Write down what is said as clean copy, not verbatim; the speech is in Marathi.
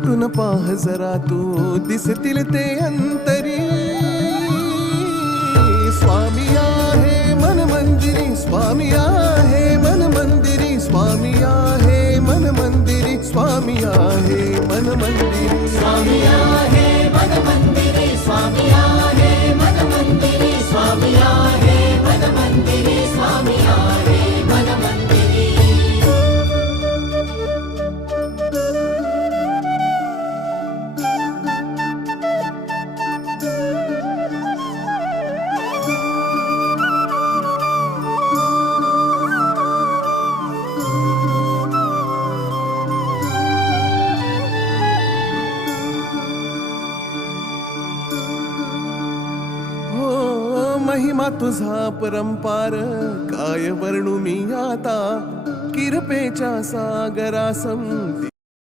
भेटून पाह जरा तू दिसतील ते अंतरी. स्वामी आहे मन मंदिरी, स्वामी आहे मन मंदिरी, स्वामी आहे मन मंदिरी, स्वामी आहे मन मंदिरी. स्वामी आहे मन मंदिरी, स्वामी आहे मन मंदिरी, स्वामी आहे मन मंदिरी, स्वामी आहे मन मंदिरी. महिमा तुझा परंपार काय वर्णू मी आता. किरपेच्या सागरासम